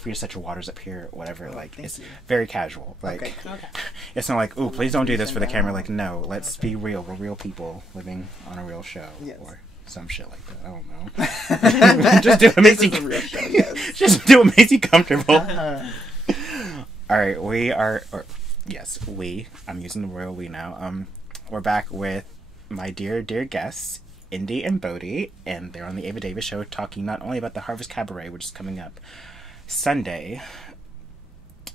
free to set your waters up here, whatever. Oh, like, it's you. very casual. Like, Okay. it's not like, ooh, please don't do this for the camera. Like, no, let's be real. We're real people living on a real show. Yes. Or some shit like that. I don't know. Just do what makes you... real show, yes. Just do what makes you comfortable. Uh-huh. All right, we are... Yes, we. I'm using the royal we now. We're back with my dear, dear guests, ND and Bodhi, and they're on the Ava Davis Show talking not only about the Harvest Cabaret, which is coming up Sunday,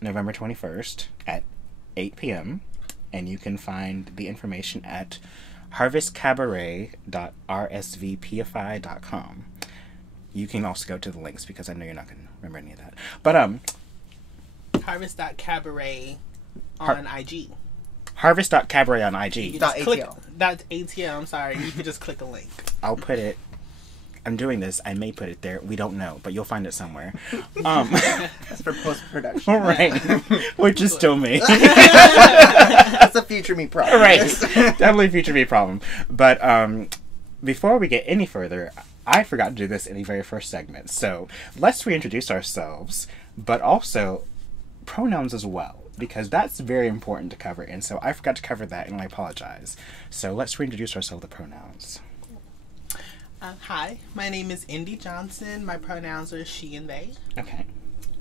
November 21st at 8 p.m., and you can find the information at Harvest.Cabaret.Rsvpfi.com. You can also go to the links because I know you're not going to remember any of that. But, Harvest.Cabaret on IG. Harvest.Cabaret on IG. You just click, .atl. that's ATL, I'm sorry. You can just click a link. I'll put it... I'm doing this. I may put it there. We don't know, but you'll find it somewhere. That's for post-production. Right. Which is still me. That's a future me problem. Right. Definitely future me problem. But before we get any further, I forgot to do this in the very first segment. So let's reintroduce ourselves, but also pronouns as well, because that's very important to cover. And so I forgot to cover that, and I apologize. So let's reintroduce ourselves with pronouns. Hi, my name is ND Johnson. My pronouns are she and they. Okay.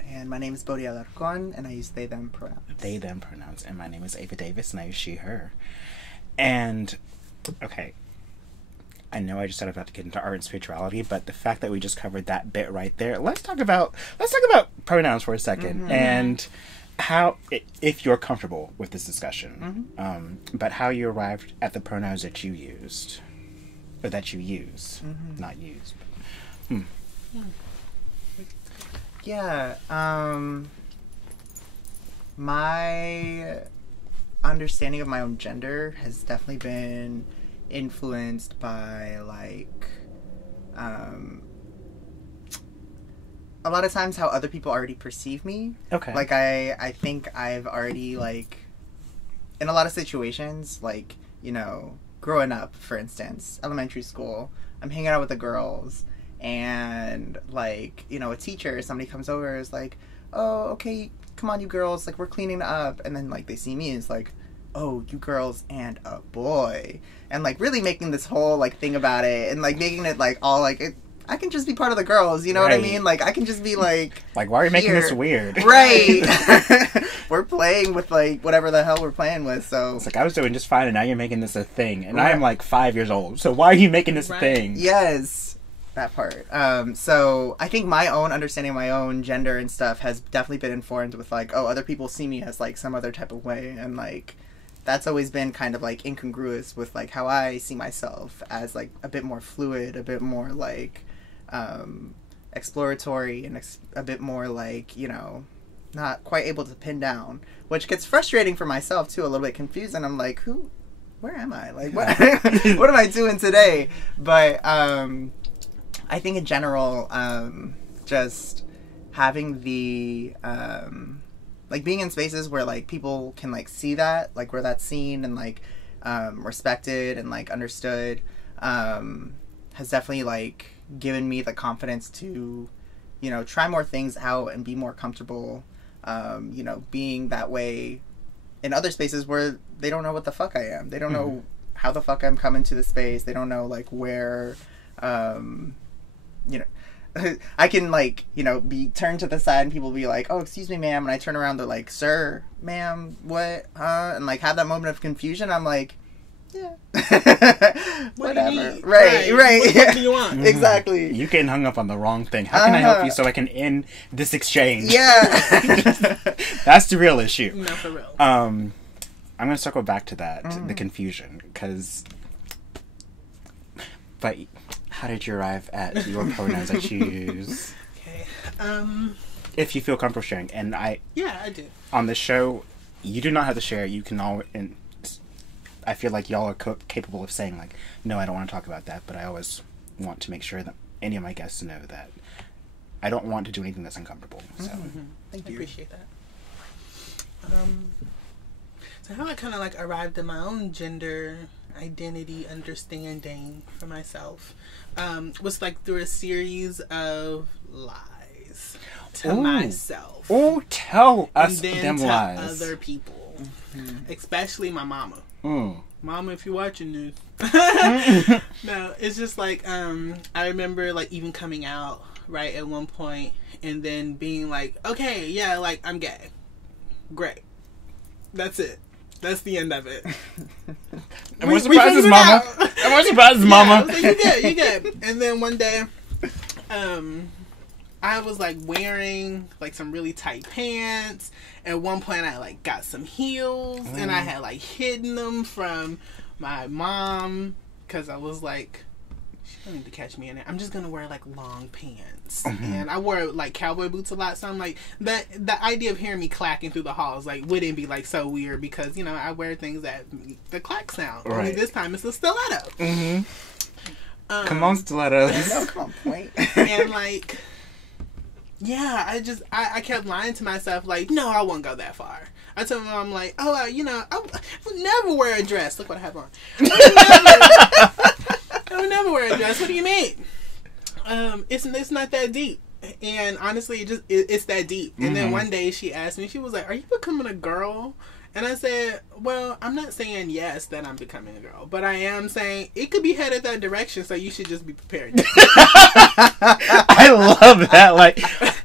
And my name is Bodhi Alarcon, and I use they, them pronouns. They, them pronouns. And my name is Ava Davis, and I use she, her. And, okay, I know I just said about to get into art and spirituality, but the fact that we just covered that bit right there, let's talk about pronouns for a second, and how, if you're comfortable with this discussion, but how you arrived at the pronouns that you used. Or that you use, not use. But, Yeah, my understanding of my own gender has definitely been influenced by, like, a lot of times how other people already perceive me. Okay. Like, I think I've already, like, in a lot of situations, like, you know, growing up, for instance, elementary school, I'm hanging out with the girls, and, like, you know, a teacher, somebody comes over, is like, oh, okay, come on, you girls, like, we're cleaning up, and then, like, they see me, it's like, oh, you girls and a boy, and, like, really making this whole, like, thing about it, and, like, making it, like, all, like, I can just be part of the girls, you know what I mean? Like, I can just be, like... Like, why are you making this weird? Right! We're playing with, like, whatever the hell we're playing with, so... It's like, I was doing just fine, and now you're making this a thing. And I'm, like, 5 years old. So why are you making this a thing? Yes! That part. So, I think my own understanding of my own gender and stuff has definitely been informed with, like, oh, other people see me as, like, some other type of way, and, like... That's always been kind of, like, incongruous with, like, how I see myself as, like, a bit more fluid, a bit more, like... exploratory and a bit more, like, you know, not quite able to pin down, which gets frustrating for myself too, a little bit confused, and I'm like, where am I? Like, what what am I doing today? But I think in general, just having the like being in spaces where, like, people can, like, see that, like, where that's seen and, like, respected and, like, understood, has definitely, like, given me the confidence to, you know, try more things out and be more comfortable, you know, being that way in other spaces where they don't know what the fuck I am. They don't know how the fuck I'm coming to the space. They don't know, like, where, you know, I can, like, you know, be turned to the side and people be like, oh, excuse me, ma'am. And I turn around, they're like, sir, ma'am, what, And, like, have that moment of confusion. I'm like, yeah. Whatever. Right. What do you want? Exactly. You getting hung up on the wrong thing. How can I help you so I can end this exchange? Yeah. That's the real issue. No, for real. I'm going to circle back to that, the confusion, because... But how did you arrive at your pronouns that you use? Okay. If you feel comfortable sharing. And Yeah, I do. On the show, you do not have to share. You can all... And I feel like y'all are capable of saying, like, no, I don't want to talk about that, but I always want to make sure that any of my guests know that I don't want to do anything that's uncomfortable. So, Thank you. I appreciate that. So how I kind of, like, arrived at my own gender identity understanding for myself was, like, through a series of lies. lies to myself. Oh, tell us and then them to lies. other people, especially my mama. Mama, if you're watching this. No, it's just like, I remember like even coming out, right, at one point, and then being like, okay, yeah, like, I'm gay. Great. That's it. That's the end of it. And we're surprised as mama. And we're surprised as mama. Yeah, you good. And then one day, I was like wearing like some really tight pants. At one point I like got some heels and I had like hidden them from my mom because I was like, she don't need to catch me in it. I'm just gonna wear like long pants. And I wore like cowboy boots a lot, so I'm like, the idea of hearing me clacking through the halls like wouldn't be like so weird because, you know, I wear things that make the clack sound. Only this time it's a stiletto. Come on, stilettos. No, come on, point. And like, yeah, I kept lying to myself like, no, I won't go that far. I told my mom like, oh, you know, I would never wear a dress. Look what I have on. I would never wear a dress. What do you mean? It's not that deep. And honestly, it's that deep. And then one day she asked me, she was like, are you becoming a girl? And I said, well, I'm not saying yes that I'm becoming a girl, but I am saying it could be headed that direction, so you should just be prepared. I love that. Like,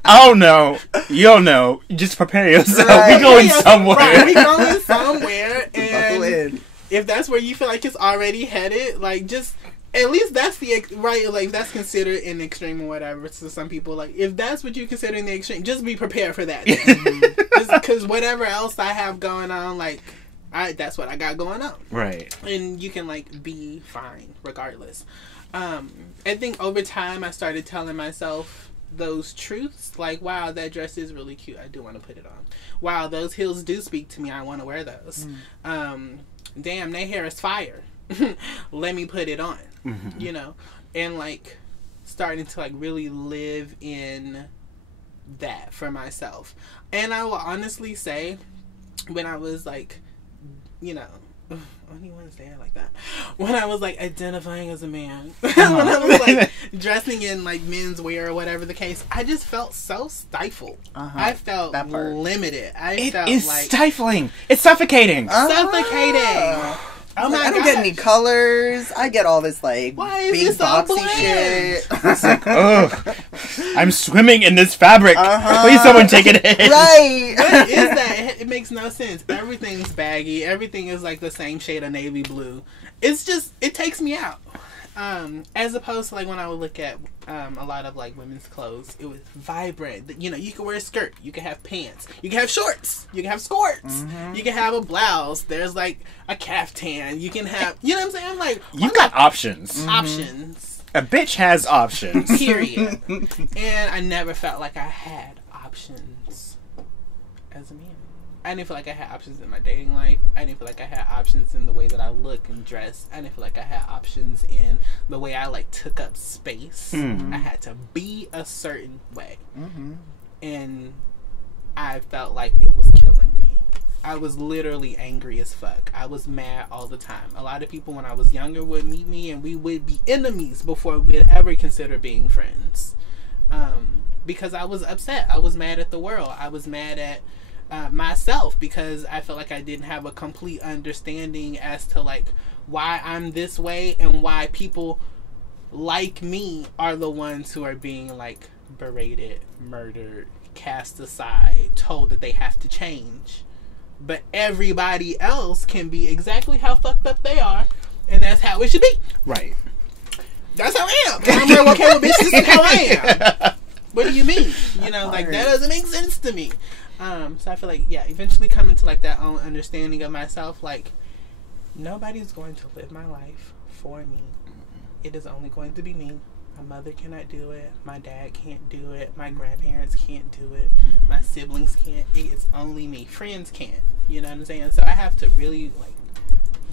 I don't know. You don't know. Just prepare yourself. Right. We going somewhere. Right, we going somewhere. Buckle And in. if that's where you feel like it's already headed, like, just... At least that's the right, like that's considered an extreme or whatever to some people. Like if that's what you consider in the extreme, just be prepared for that. Because whatever else I have going on, like that's what I got going on. Right. And you can like be fine regardless. I think over time I started telling myself those truths. Like, wow, that dress is really cute. I do want to put it on. Wow, those heels do speak to me. I want to wear those. Damn, that hair is fire. Let me put it on. You know, and like starting to like really live in that for myself. And I will honestly say, when I was like, you know, I don't even want to say it like that. When I was like identifying as a man, when I was like dressing in like men's wear or whatever the case, I just felt so stifled. I felt limited. It is like stifling. It's suffocating. Suffocating. Oh my I don't get any colors. I get all this like big boxy shit. It's like, ugh. I'm swimming in this fabric. Please someone take it in. Right. What is that? It makes no sense. Everything's baggy. Everything is like the same shade of navy blue. It's just, it takes me out. As opposed to like when I would look at a lot of like women's clothes, it was vibrant. You know, you can wear a skirt, you can have pants, you can have shorts, you can have skirts, you can have a blouse. There's like a caftan. You can have, you know what I'm saying? I'm like, you got options. Options. A bitch has options. Period. And I never felt like I had options as a man. I didn't feel like I had options in my dating life. I didn't feel like I had options in the way that I look and dress. I didn't feel like I had options in the way I like took up space. I had to be a certain way. And I felt like it was killing me. I was literally angry as fuck. I was mad all the time. A lot of people when I was younger would meet me and we would be enemies before we'd ever consider being friends. Because I was upset. I was mad at the world. I was mad at myself because I felt like I didn't have a complete understanding as to like why I'm this way and why people like me are the ones who are being like berated, murdered, cast aside, told that they have to change. But everybody else can be exactly how fucked up they are, and that's how it should be. Right. That's how I am. And I'm like, okay, well, bitch, this is how I am. What do you mean? You know, like that doesn't make sense to me. So I feel like, yeah, eventually coming to like that own understanding of myself, like nobody's going to live my life for me. It is only going to be me. My mother cannot do it. My dad can't do it. My grandparents can't do it. My siblings can't. It's only me. Friends can't. You know what I'm saying? So I have to really like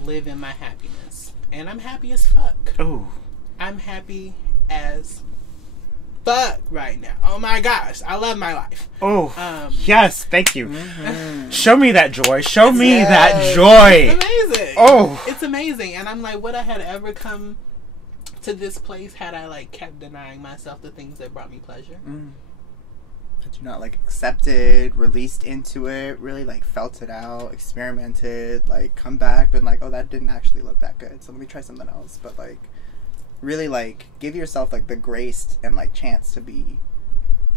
live in my happiness. And I'm happy as fuck. Oh. I'm happy as fuck right now. Oh my gosh, I love my life. Oh, yes, thank you. Show me that joy. Show me that joy. It's amazing. Oh, it's amazing. And I'm like, would I had ever come to this place had I like kept denying myself the things that brought me pleasure? had you not like accepted, released into it, really like felt it out, experimented, like come back, been like, oh, that didn't actually look that good, so let me try something else. But like really like give yourself like the grace and like chance to be,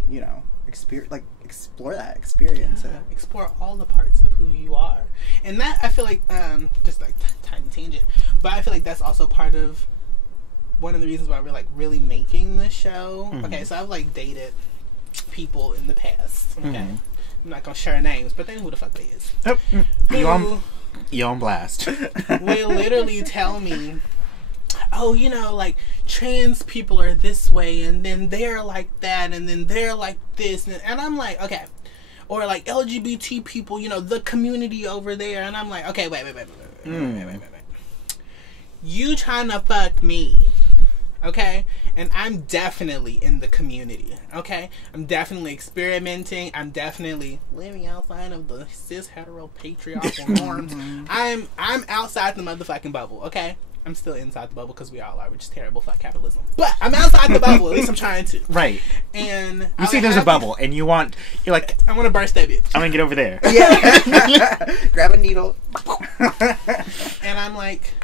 you know, explore that experience. Yeah, explore all the parts of who you are. And that, I feel like, just like tiny tangent, but I feel like that's also part of one of the reasons why we're like really making this show. Mm-hmm. Okay, so I've like dated people in the past. Okay, I'm not gonna share names, but they know who the fuck they is. Oh, you on blast. Will literally tell me, oh, you know, like, trans people are this way, and then they're like that, and then they're like this, and I'm like, okay. Or, like, LGBT people, you know, the community over there, and I'm like, okay, wait. You trying to fuck me, okay? And I'm definitely in the community, okay? I'm definitely experimenting. I'm definitely living outside of the cis hetero patriarchal norms. I'm outside the motherfucking bubble, okay? I'm still inside the bubble because we all are, which is terrible. Fuck capitalism. But I'm outside the bubble. At least I'm trying to. Right. And you see, there's a bubble, and you're like, I want to burst that bitch. I'm gonna get over there. Yeah. Grab a needle. And I'm like,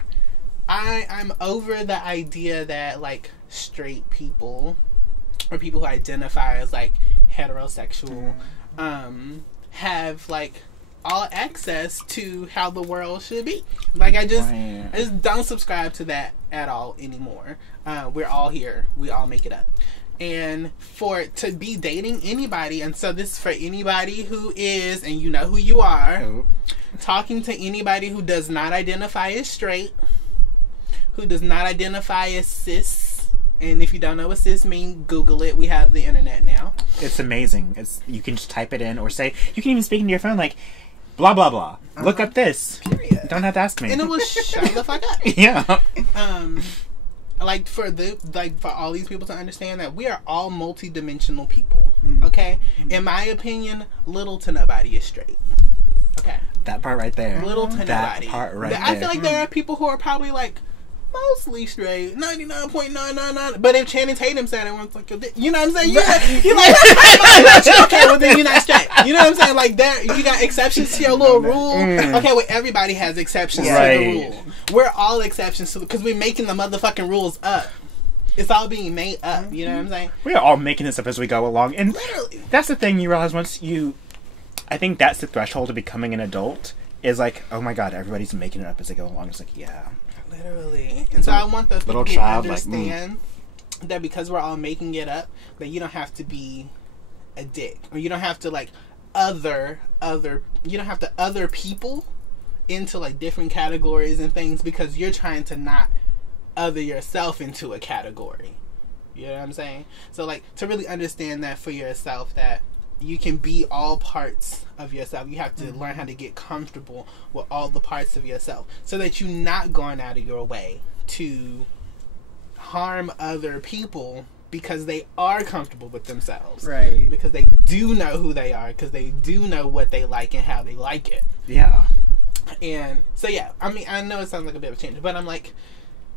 I'm over the idea that like straight people or people who identify as like heterosexual have like all access to how the world should be. Like I just don't subscribe to that at all anymore. We're all here. We all make it up. And to be dating anybody, and so this is for anybody who is, and you know who you are, talking to anybody who does not identify as straight, who does not identify as cis, and if you don't know what cis means, Google it. We have the internet now. It's amazing. You can just type it in, or say, you can even speak into your phone like, blah, blah, blah. Look up this. Period. Don't have to ask me. And it will shut the fuck up. Yeah. Like for all these people to understand that we are all multi-dimensional people. Okay? In my opinion, little to nobody is straight. Okay. That part right there. Little to nobody. That part right there. I feel like there are people who are probably like mostly straight, 99.999. But if Channing Tatum said it once, like, you know what I'm saying? You're like, okay, well then you're not straight. You know what I'm saying? Like, there, you got exceptions to your little rule. Okay, well everybody has exceptions to the rule. We're all exceptions to because we're making the motherfucking rules up. It's all being made up. You know what I'm saying? We are all making this up as we go along, and literally, that's the thing you realize once you. I think that's the threshold of becoming an adult. Is like, oh my god, everybody's making it up as they go along. It's like, yeah. Literally. And so I want those people to understand that because we're all making it up, that you don't have to be a dick. Or you don't have to like you don't have to other people into like different categories and things because you're trying to not other yourself into a category. You know what I'm saying? So like to really understand that for yourself, that you can be all parts of yourself. You have to learn how to get comfortable with all the parts of yourself so that you're not going out of your way to harm other people because they are comfortable with themselves. Right. Because they do know who they are, because they do know what they like and how they like it. Yeah. And so, yeah, I mean, I know it sounds like a bit of a change, but I'm like,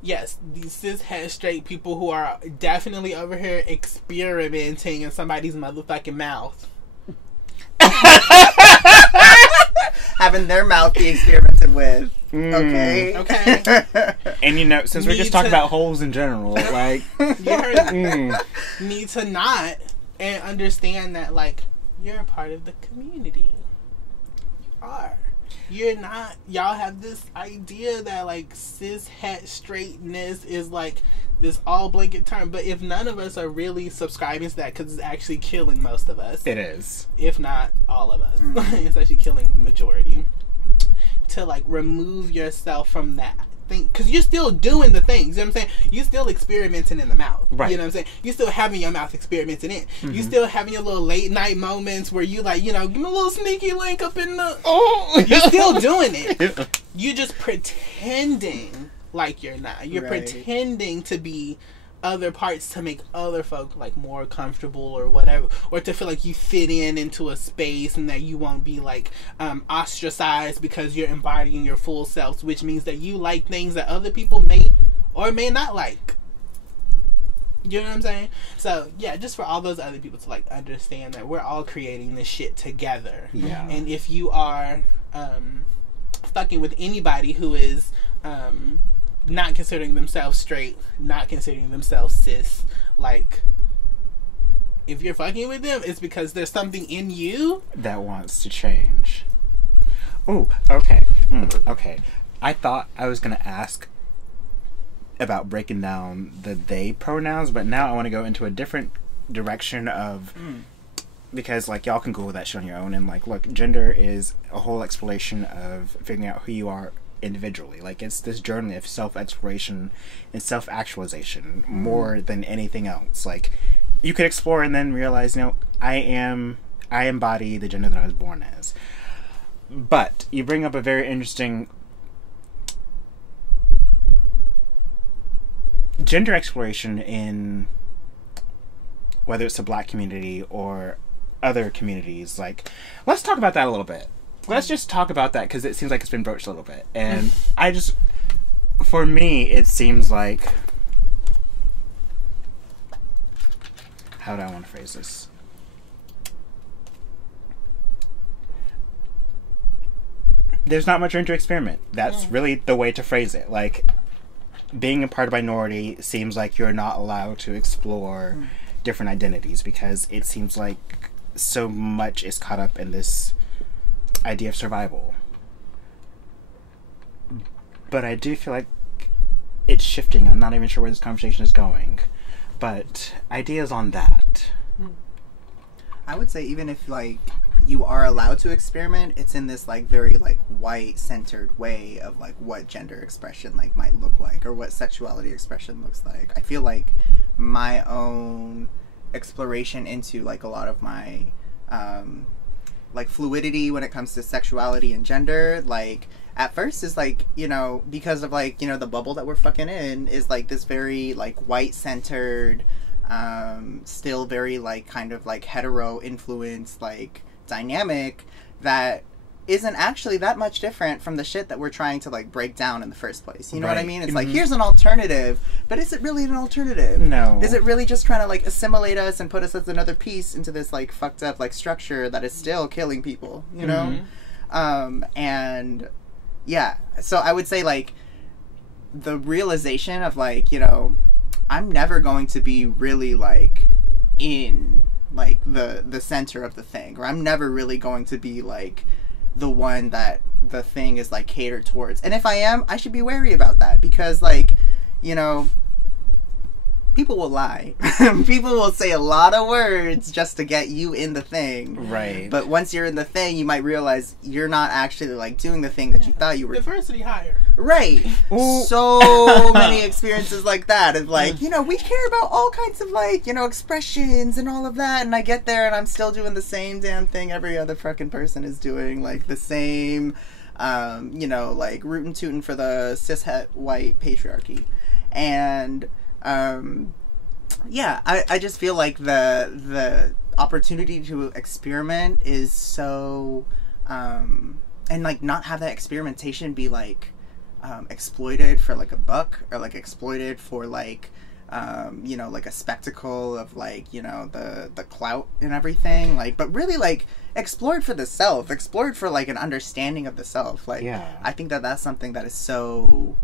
yes, these cis-het straight people who are definitely over here experimenting in somebody's motherfucking mouth. Having their mouth be experimented with. Okay. And you know, since we're just talking about holes in general, like need to not and understand that like you're a part of the community. You are. You're not. Y'all have this idea that like cis-het straightness is like this all blanket term, but if none of us are really subscribing to that, because it's actually killing most of us. It is. If not all of us. It's actually killing majority. To like remove yourself from that thing, because you're still doing the things, you know what I'm saying? You're still experimenting in the mouth. Right. You know what I'm saying? You're still having your mouth experimenting in. You still having your little late night moments where you like, you know, give me a little sneaky link up in the... You're still doing it. You're just pretending like you're not. You're pretending to be other parts to make other folk like more comfortable or whatever, or to feel like you fit into a space and that you won't be like ostracized because you're embodying your full selves, which means that you like things that other people may or may not like. You know what I'm saying? So, yeah, just for all those other people to, like, understand that we're all creating this shit together. Yeah. And if you are fucking with anybody who is not considering themselves straight, not considering themselves cis, like, if you're fucking with them, it's because there's something in you that wants to change. Oh, okay. Okay. I thought I was going to ask about breaking down the they pronouns, but now I want to go into a different direction of because, like, y'all can Google that shit on your own, and, like, look, gender is a whole exploration of figuring out who you are individually. Like, it's this journey of self-exploration and self-actualization more than anything else. Like, you could explore and then realize, you know, I embody the gender that I was born as. But you bring up a very interesting gender exploration in whether it's the Black community or other communities. Like, let's talk about that a little bit. Let's just talk about that because it seems like it's been broached a little bit. And for me, it seems like, how do I want to phrase this? There's not much room to experiment. That's really the way to phrase it. Like, being a part of minority seems like you're not allowed to explore different identities because it seems like so much is caught up in this idea of survival. But I do feel like it's shifting. I'm not even sure where this conversation is going. But ideas on that. I would say even if, like, you are allowed to experiment, it's in this, like, very, like, white-centered way of, like, what gender expression, like, might look like, or what sexuality expression looks like. I feel like my own exploration into, like, a lot of my, like, fluidity when it comes to sexuality and gender, like, at first is, like, you know, because of, like, you know, the bubble that we're fucking in is, like, this very, like, white-centered, still very, like, kind of, like, hetero-influenced, like, dynamic that isn't actually that much different from the shit that we're trying to, like, break down in the first place. You know what I mean? It's like, here's an alternative, but is it really an alternative? No. Is it really just trying to, like, assimilate us and put us as another piece into this, like, fucked up, like, structure that is still killing people, you know? And, yeah. So I would say, like, the realization of, like, you know, I'm never going to be really, like, in, like, the center of the thing, or I'm never really going to be, like, the one that the thing is, like, catered towards. And if I am, I should be wary about that, because, like, you know, people will lie. People will say a lot of words just to get you in the thing. Right. But once you're in the thing, you might realize you're not actually, like, doing the thing that you thought you were. Diversity higher. Right. Ooh. So many experiences like that. Of, like, you know, we care about all kinds of, like, you know, expressions and all of that. And I get there and I'm still doing the same damn thing every other fucking person is doing. Like, the same, you know, like, rootin' tootin' for the cishet white patriarchy. And, yeah, I just feel like the opportunity to experiment is so, and, like, not have that experimentation be, like, exploited for, like, a buck, or, like, exploited for, like, you know, like, a spectacle of, like, you know, the clout and everything, like, but really, like, explored for the self, explored for, like, an understanding of the self. Like, yeah. I think that that's something that is so,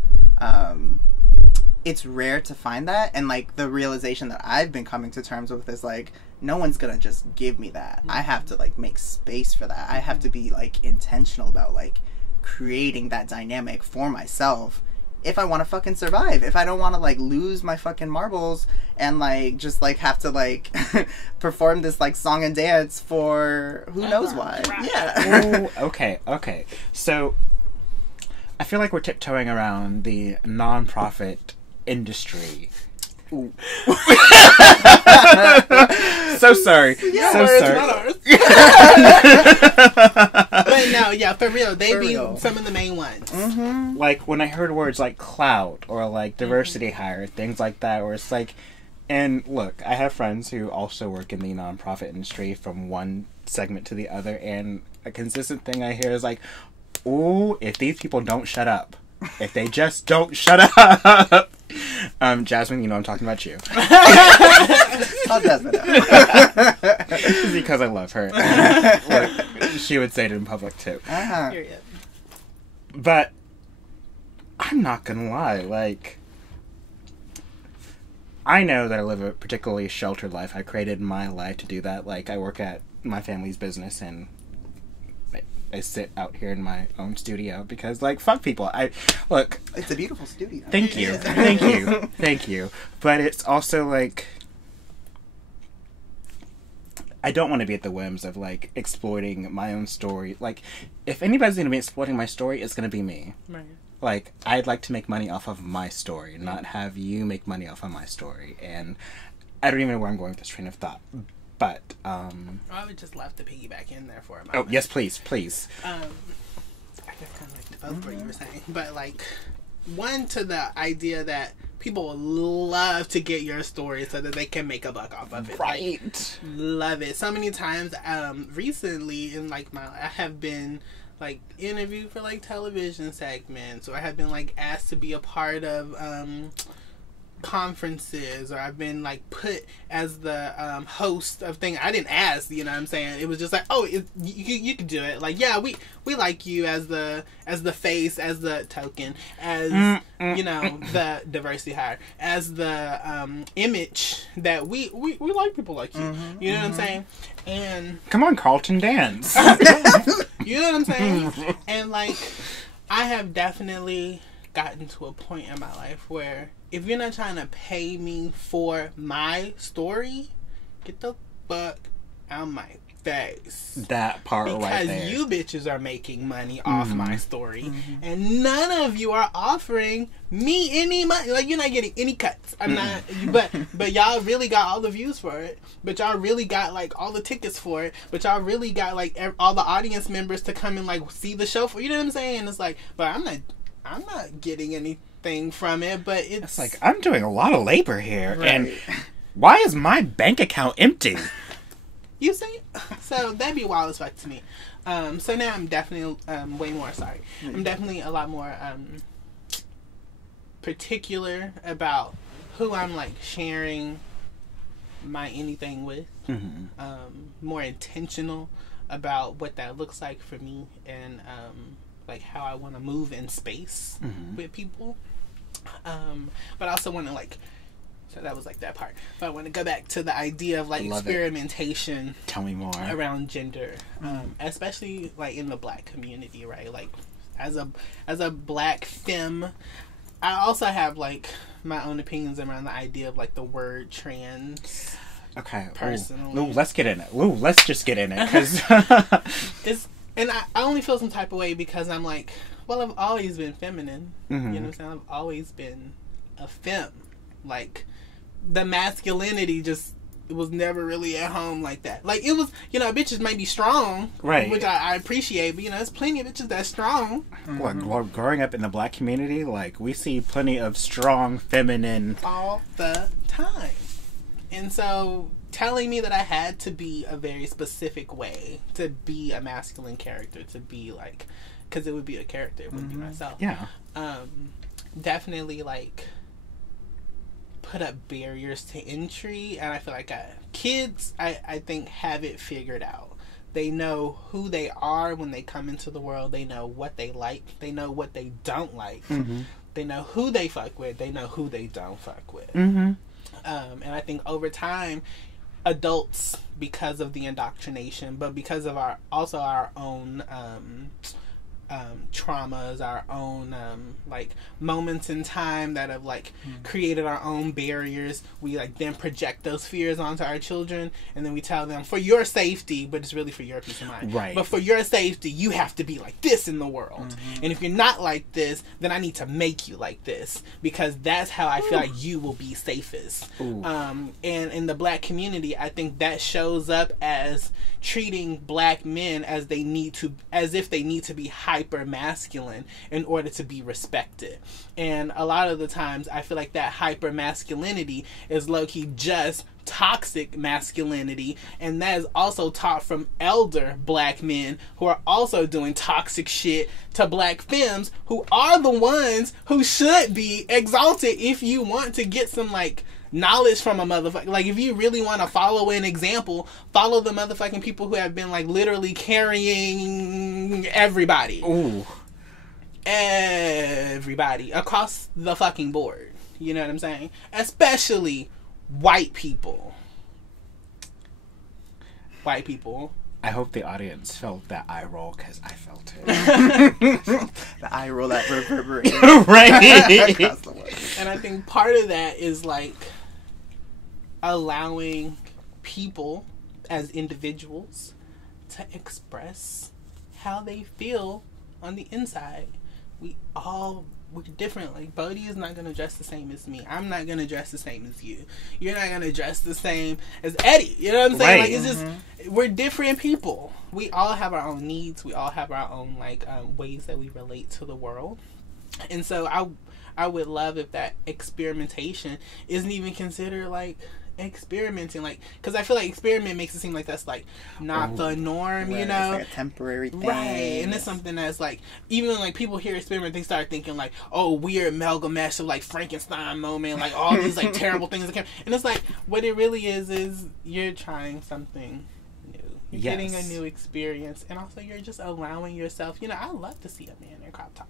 it's rare to find that, and, like, the realization that I've been coming to terms with is, like, no one's gonna just give me that. I have to, like, make space for that. I have to be, like, intentional about, like, creating that dynamic for myself if I want to fucking survive. If I don't want to, like, lose my fucking marbles and, like, just, like, have to, like, perform this, like, song and dance for who knows why. Yeah. Ooh, okay. So, I feel like we're tiptoeing around the non-profit industry. Ooh. So sorry. Yeah, so it's sorry. Not ours. But no, yeah, for real, they be some of the main ones. Like, when I heard words like clout or, like, diversity hire, things like that, where it's like, and look, I have friends who also work in the nonprofit industry from one segment to the other, and a consistent thing I hear is like, ooh, if these people don't shut up, If they just don't shut up. Jasmine, you know I'm talking about you. I'll Jasmine out. Because I love her. Like, she would say it in public too. Uh-huh. Period. But I'm not gonna lie, like, I know that I live a particularly sheltered life. I created my life to do that. Like, I work at my family's business and I sit out here in my own studio because, like, fuck people. Look. It's a beautiful studio. Thank you. Thank you. Thank you. But it's also, like, I don't want to be at the whims of, like, exploiting my own story. Like, if anybody's going to be exploiting my story, it's going to be me. Right. Like, I'd like to make money off of my story, not have you make money off of my story. And I don't even know where I'm going with this train of thought. But, I would just love to piggyback in there for a oh, moment. yes, please, please. I guess kind of like to both what you were saying. But, like, one, to the idea that people love to get your story so that they can make a buck off of it. Right. Like, love it. So many times, recently, in, like, I have been, like, interviewed for, like, television segments, or I have been, like, asked to be a part of, conferences, or I've been, like, put as the host of things. I didn't ask, you know what I'm saying? It was just like, oh, you can do it. Like, yeah, we like you as the face, as the token, as you know, the diversity hire, as the image that we like people like you. You know what I'm saying? And Come on, Carlton, dance. you know what I'm saying? And, like, I have definitely gotten to a point in my life where if you're not trying to pay me for my story, get the fuck out of my face. That part right there. Because you bitches are making money off my story, and none of you are offering me any money. Like, you're not getting any cuts. I'm not. But y'all really got all the views for it. But y'all really got, like, all the tickets for it. But y'all really got, like, all the audience members to come and, like, see the show for. You know what I'm saying? It's like, but I'm not getting anything from it, but it's like, I'm doing a lot of labor here, right. and why is my bank account empty? You see? So that'd be wild as fuck to me. So now I'm definitely way more sorry. I'm definitely a lot more particular about who I'm, like, sharing my anything with. More intentional about what that looks like for me, and like how I want to move in space with people. But I also want to, like, so that was, like, that part. But I want to go back to the idea of, like, experimentation. Tell me more. Around gender. Especially, like, in the black community, right? Like, as a black femme, I also have, like, my own opinions around the idea of, like, the word trans. Okay. Personally. Ooh, let's get in it. Ooh, let's just get in it. Cause and I only feel some type of way because I'm like, well, I've always been feminine. You know what I'm saying? I've always been a femme. Like, the masculinity just was never really at home like that. Like, it was, you know, bitches might be strong. Right. Which I appreciate, but, you know, there's plenty of bitches that's strong. Like, growing up in the black community, like, we see plenty of strong, feminine... all the time. And so, telling me that I had to be a very specific way to be a masculine character, to be, like... Because it would be a character, it wouldn't be myself. Yeah. Definitely, like, put up barriers to entry. And I feel like kids, I think, have it figured out. They know who they are when they come into the world. They know what they like. They know what they don't like. They know who they fuck with. They know who they don't fuck with. And I think over time, adults, because of the indoctrination, but because of our own traumas, our own like moments in time that have, like, created our own barriers, we, like, then project those fears onto our children, and then we tell them, for your safety, but it's really for your peace of mind, right? But for your safety, you have to be like this in the world, and if you're not like this, then I need to make you like this, because that's how I feel like you will be safest. And in the black community, I think that shows up as treating black men as if they need to be hyper masculine in order to be respected. And a lot of the times I feel like that hyper masculinity is low-key just toxic masculinity, and that is also taught from elder black men who are also doing toxic shit to black femmes who are the ones who should be exalted if you want to get some like knowledge from a motherfucker. Like, if you really want to follow an example, follow the motherfucking people who have been like literally carrying everybody. Ooh. Everybody across the fucking board. You know what I'm saying? Especially white people. White people. I hope the audience felt that eye roll, because I felt it. The eye roll that reverberated. Right. And I think part of that is like allowing people as individuals to express how they feel on the inside. We're different. Like, Bodhi is not going to dress the same as me. I'm not going to dress the same as you. You're not going to dress the same as Eddie. You know what I'm saying? Right. Like, it's just, we're different people. We all have our own needs. We all have our own, like, ways that we relate to the world. And so I would love if that experimentation isn't even considered, like, experimenting, like, because I feel like experiment makes it seem like that's like not the norm, right, you know, it's like a temporary thing, right? And it's something that's like, even when like people hear experiment, they start thinking like, oh, weird amalgamation of like Frankenstein moment, like all these like terrible things that can, and it's like, what it really is you're trying something new, you're getting a new experience, and also you're just allowing yourself, you know, I love to see a man in crop top.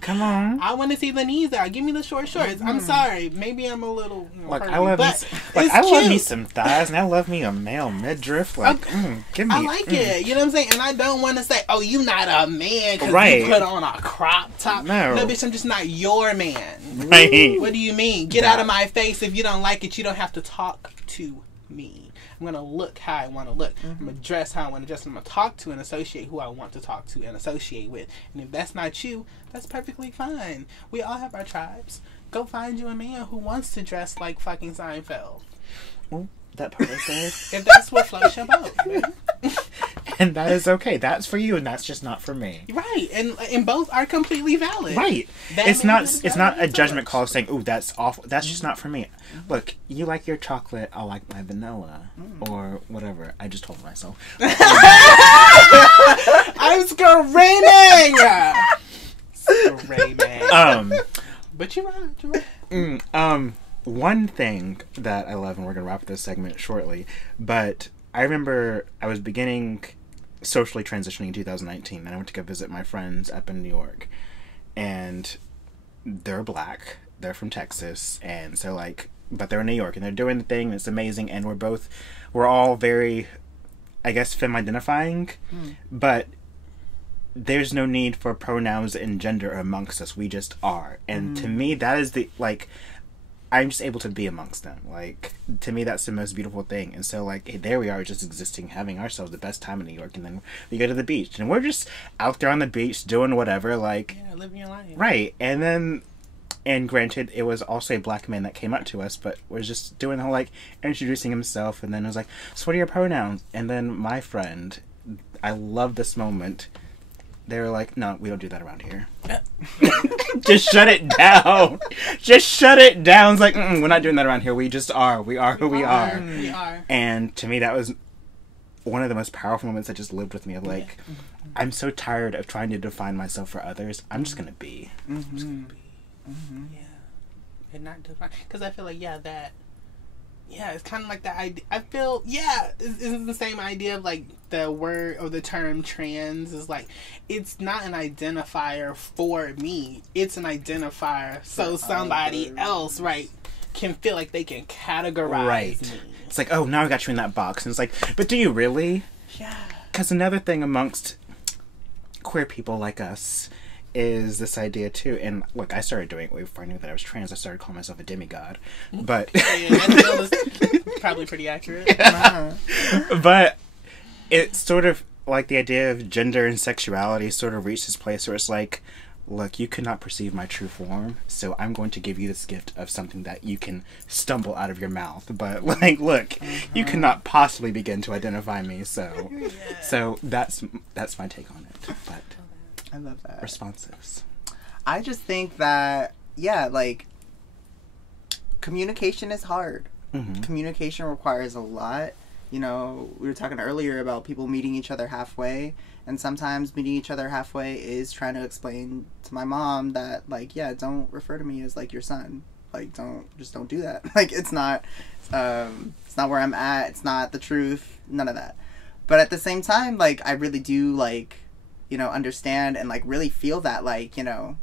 Come on. I want to see the knees out. Give me the short shorts. I'm sorry. Maybe I'm a little, you know, Like, hurry, I love but me. Like, it's I love cute. me some thighs, and I love me a male midriff. Like, give me. I like it. You know what I'm saying? And I don't want to say, "Oh, you not a man because Right. you put on a crop top." No, bitch, I'm just not your man. Right. What do you mean? Get out of my face. If you don't like it, you don't have to talk to me. I'm going to look how I want to look. I'm going to dress how I want to dress. I'm going to talk to and associate who I want to talk to and associate with. And if that's not you, that's perfectly fine. We all have our tribes. Go find you a man who wants to dress like fucking Seinfeld. Well, that part I said. If that's what floats your boat. Baby. And that is okay. That's for you, and that's just not for me. Right. And both are completely valid. Right. That It's man not a is judgment valid. call saying, "Ooh, that's awful." That's just not for me. Look, you like your chocolate, I like my vanilla, or whatever. I just told myself. I'm screaming. Screaming. But you're right. One thing that I love, and we're gonna wrap this segment shortly, but I remember I was beginning socially transitioning in 2019, and I went to go visit my friends up in New York, and they're black, they're from Texas, and so like, but they're in New York, and they're doing the thing, and it's amazing, and we're all very, I guess, femme-identifying, but there's no need for pronouns and gender amongst us, we just are, and to me, that is the, like, I'm just able to be amongst them. Like, to me, that's the most beautiful thing. And so, like, hey, there we are, just existing, having ourselves the best time in New York. And then we go to the beach. And we're just out there on the beach doing whatever, like... Yeah, living your life. Right. And then... And granted, it was also a black man that came up to us, but was just doing the whole, like, introducing himself. And then it was like, so what are your pronouns? And then my friend, I love this moment... They were like, no, we don't do that around here. Just shut it down. Just shut it down. It's like, we're not doing that around here. We just are. We are who we are. We are. And to me, that was one of the most powerful moments that just lived with me. Of like, I'm so tired of trying to define myself for others. I'm just going to be. I'm just gonna be. Yeah. And not define. Because I feel like, it's kind of like that idea. I feel, it's the same idea of like the word or the term trans is like, it's not an identifier for me. It's an identifier so somebody else, right, can feel like they can categorize me. It's like, oh, now I got you in that box. And it's like, but do you really? Yeah. Because another thing amongst queer people like us is this idea too, and look, I started doing it before I knew that I was trans. I started calling myself a demigod, but That's probably pretty accurate. But it's sort of like the idea of gender and sexuality sort of reached this place where it's like, look, you cannot perceive my true form, so I'm going to give you this gift of something that you can stumble out of your mouth. But like, look, you cannot possibly begin to identify me. So that's my take on it. But I love that. Responses. I just think that, like, communication is hard. communication requires a lot. You know, we were talking earlier about people meeting each other halfway, and sometimes meeting each other halfway is trying to explain to my mom that, like, yeah, don't refer to me as, like, your son. Like, don't do that. Like, it's not where I'm at. It's not the truth. None of that. But at the same time, like, I really do, like, you know, understand and, like, really feel that, like, you know,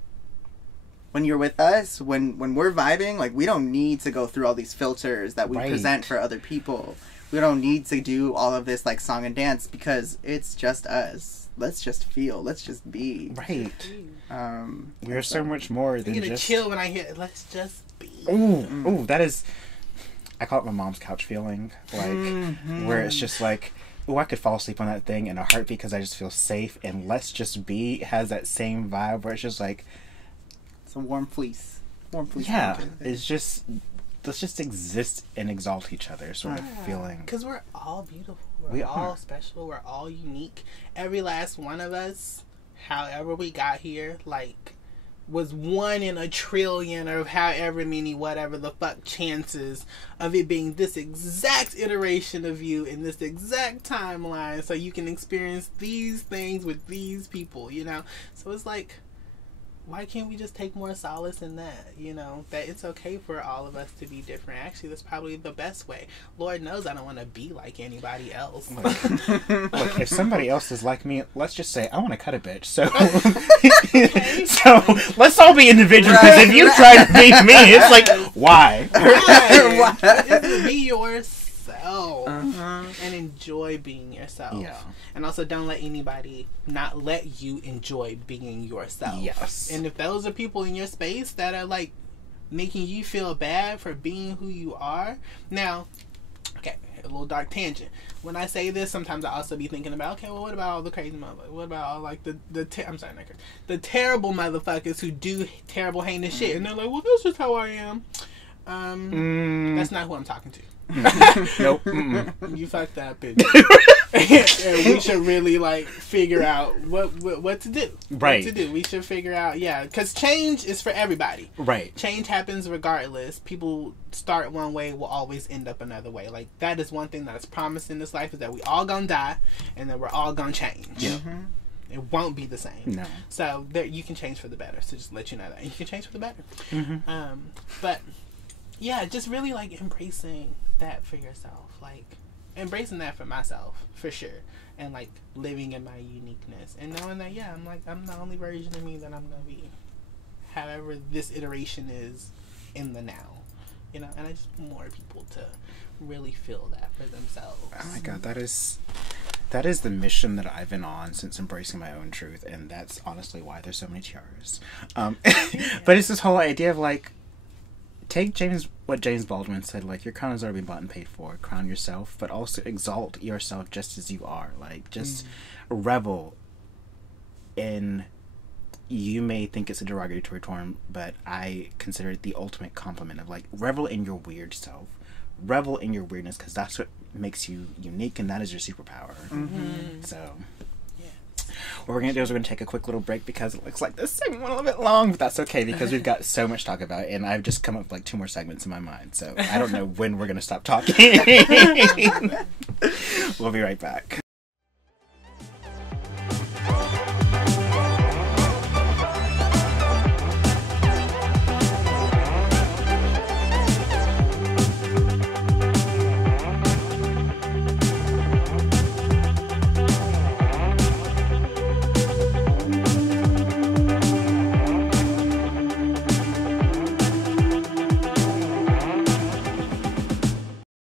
when you're with us, when we're vibing, like, we don't need to go through all these filters that we present for other people. We don't need to do all of this, like, song and dance, because it's just us. Let's just feel. Let's just be. Right. We're so much more than just... I'm gonna just... chill when I hear it. Let's just be. Ooh, that is... I call it my mom's couch feeling. Like, where it's just like, ooh, I could fall asleep on that thing in a heartbeat because I just feel safe. And Let's Just Be has that same vibe where it's just like... It's a warm fleece. Warm fleece. Yeah. It's just... Let's just exist and exalt each other sort of feeling. Because we're all beautiful. We're all special. We're all unique. Every last one of us, however we got here, like, was 1 in a trillion or however many, whatever the fuck chances of it being this exact iteration of you in this exact timeline so you can experience these things with these people, you know? So it's like... why can't we just take more solace in that, you know, that it's okay for all of us to be different. Actually, that's probably the best way. Lord knows I don't want to be like anybody else. Look, if somebody else is like me, let's just say I want to cut a bitch. So, so let's all be individuals. Because if you try to be me, it's like, why? Why? Be yourself and enjoy being yourself. Yeah. And also, don't let anybody not let you enjoy being yourself. Yes. And if those are people in your space that are, like, making you feel bad for being who you are. Now, okay, a little dark tangent. When I say this, sometimes I also be thinking about, okay, well, what about all the crazy motherfuckers? What about all, like, the terrible motherfuckers who do terrible, heinous shit? And they're like, well, this is how I am. That's not who I'm talking to. Nope. You fucked that bitch. And we should really, like, figure out what to do. Right. What to do. We should figure out, because change is for everybody. Right. Change happens regardless. People start one way, will always end up another way. Like, that is one thing that is promised in this life, is that we all gonna die, and then we're all gonna change. Yeah. It won't be the same. No. So, you can change for the better. So, just let you know that. And you can change for the better. But, yeah, just really, like, embracing that for yourself. Like, embracing that for myself, for sure. And, like, living in my uniqueness. And knowing that, I'm the only version of me that I'm going to be. However this iteration is in the now. You know? And I just want more people to really feel that for themselves. Oh my God, that is the mission that I've been on since embracing my own truth. And that's honestly why there's so many tiaras. But it's this whole idea of, like, take what James Baldwin said, like, your crown has already been bought and paid for. Crown yourself, but also exalt yourself just as you are. Like, just revel in, you may think it's a derogatory term, but I consider it the ultimate compliment of, like, revel in your weird self. Revel in your weirdness, because that's what makes you unique, and that is your superpower. So... what we're going to do is we're going to take a quick little break because it looks like this segment went a little bit long, but that's okay because we've got so much to talk about, and I've just come up with like 2 more segments in my mind, so I don't know when we're going to stop talking. We'll be right back.